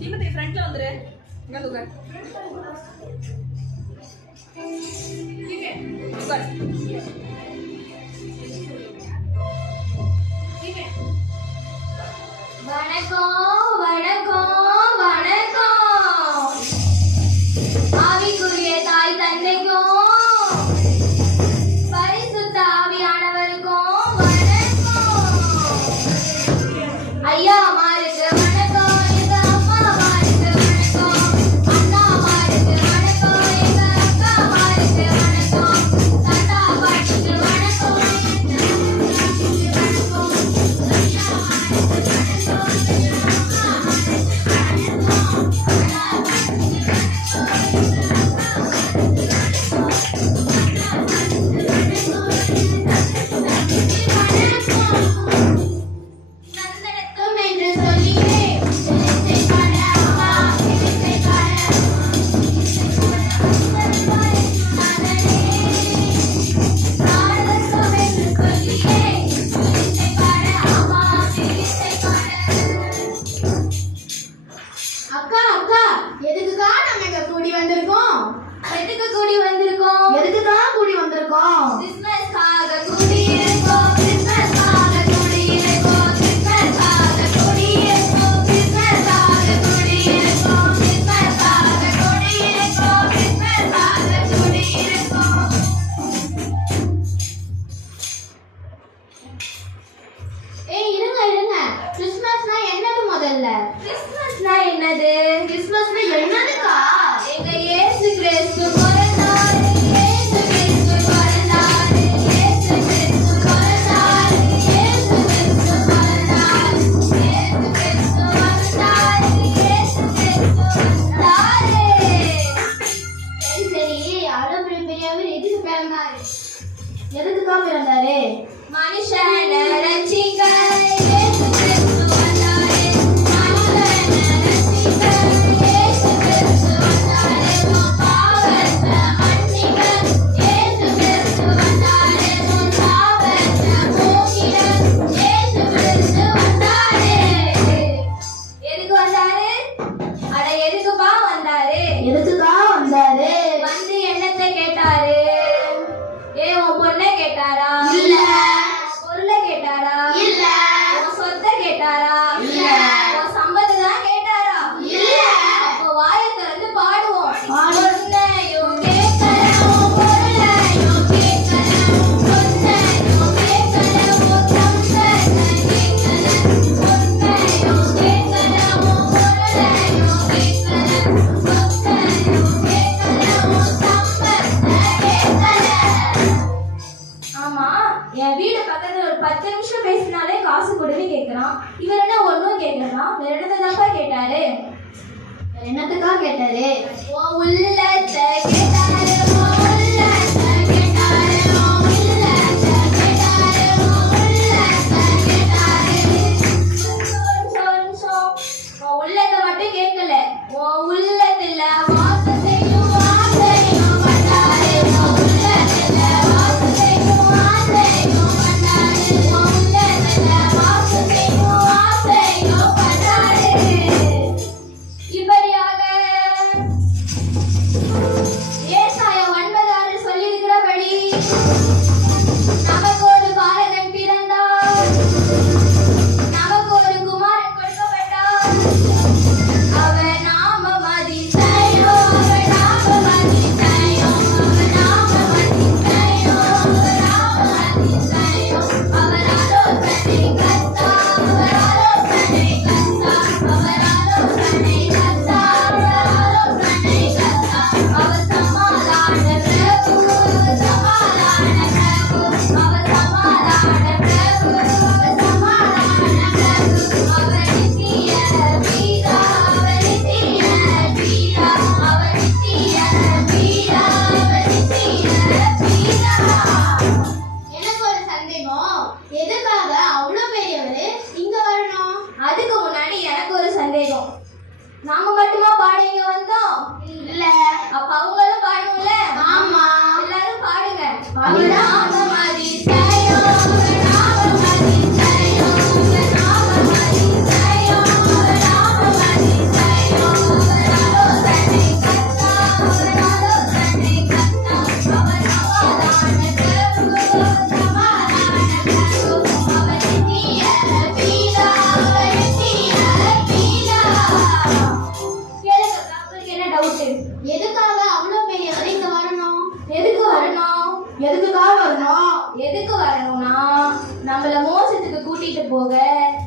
தீபத்தை ஃப்ரண்ட்ல வந்துரு. இங்க உட்கார். உட்கார். வணக்கம் வணக்கம் வணக்கம். ஆவிக்குரிய தாய் தந்தைக்கும் பரிசுத்த ஆவியானவருக்கும் வணக்கம். ஐயா அம்மாருக்கு வணக்கம், எங்க அம்மா அம்மாருக்கு வணக்கம், அண்ணா அம்மாருக்கு வணக்கம், எங்க அக்கா அம்மாருக்கு வணக்கம், தாத்தா பாட்டிக்கு வணக்கம், எதுக்குதான் பிறந்தாரு? மனுஷன ரட்சிக்க இயேசு கிறிஸ்து வந்தாரே. மனுஷன ரட்சிக்க இயேசு கிறிஸ்து வந்தாரே. உன் பாவத்தை மன்னிக்க இயேசு கிறிஸ்து வந்தாரே. உன் பாவத்தை போக்கிட இயேசு கிறிஸ்து வந்தாரே. எதுக்கு வந்தாரு? அட எதுக்குப்பா வந்தாரு? எதுக்குக்கா வந்தாரு? வந்து என்னத்தை கேட்டாரு? உன் பொண்ணை கேட்டாரா? இல்ல. பொருளை கேட்டாரா? இல்ல. உன் சொத்தை கேட்டாரா? இல்ல. உன் சம்பத்தை தான் கேட்டாரா? இல்ல. அப்போ வாயை திறந்து பாடுவோம். பொண்ணையும் கேட்கல, உன் பொருளையும் கேட்கல, பொண்ணையும் கேட்கல, உன் சம்பத்தை கேட்கல, பொண்ணையும் கேட்கல, உன் பொருளையும் கேட்கல, பொண்ணையும் கேட்கல, உன் சம்பத்தை கேட்கல. ஆமா, என் வீடு பக்கத்துல ஒரு 10 நிமிஷம் பேசினாலே காசு கொடுன்னு கேட்கறான். இவர் என்ன ஒன்னும் கேட்கறான்? வேற என்னதாப்பா கேட்டாரு? வேற என்னத்துக்கா கேட்டாரு? உன் உள்ளத்தை கேட்டாரு, உன் உள்ளத்தை கேட்டாரு, உன் உள்ளத்தை கேட்டாரு, உன் உள்ளத்தை கேட்டாரு. உன் உள்ளத்தை மட்டும் கேட்கல, உன் உள்ளத்துல வாசம் செய்யும் ஆசையும் பண்ணாரு. உன் உள்ளத்துல வாசம் செய்யும் ஆசையும் பண்ணாரு. உன் உள்ளத்துல வாசம் செய்யும் ஆசையும் பண்ணாரு. இப்படியாக ஏசாயா 9:6 சொல்லியிருக்கிறபடி நமக்கு ஒரு பாலகன் பிறந்தார், நமக்கு ஒரு குமாரன் கொடுக்கப்பட்டார். அவர் நாமம் அதிசயம், அவர் நாமம் அதிசயம், அவர் நாமம் அதிசயம், அவர் நாமம் அதிசயம். அவர் ஆலோசனை கர்த்தா, அவர் ஆலோசனை கர்த்தா, அவர் ஆலோசனை கர்த்தா, அவர் ஆலோசனை கர்த்தா. அவர் சமாதான பிரபு, அவர் சமாதான பிரபு, அவர் சமாதான பிரபு, அவர் சமாதான பிரபு. அவர் நித்திய வீரா, அவர் நித்திய வீரா, அவர் நித்திய வீரா, அவர் நித்திய வீரா. எனக்கு ஒரு சந்தேகம், எதுக்காக அவ்வளவு பெரியவரு இங்க வரணும்? அதுக்கு முன்னாடி எனக்கு ஒரு சந்தேகம், நாம மட்டுமா பாட இங்க வந்தோம்? இல்ல. அப்ப அவங்களும் பாடணும்ல? ஆமா. எல்லாரும் பாடுங்க. அவர் நாமம் அதிசயம், அவர் நாமம் அதிசயம், அவர் நாமம் எதுக்கு வரணும்னா நம்மள மோசத்துக்கு கூட்டிட்டு போக.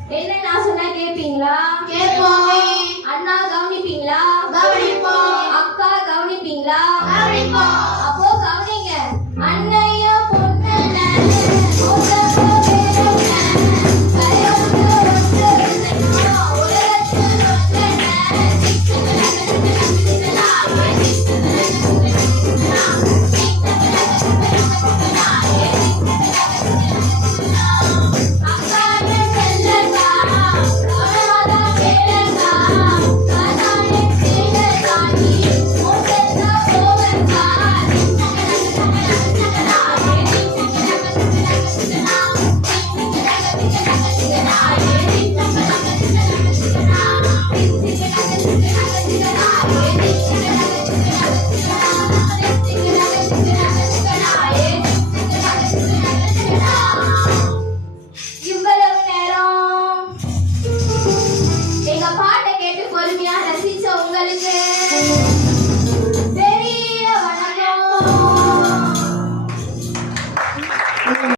என்ன நான் சொன்னா கேப்பீங்களா? கேட்போமே. அண்ணா கவனிப்பீங்களா? கவனிப்போம். அக்கா கவனிப்பீங்களா? கவனிப்போம்.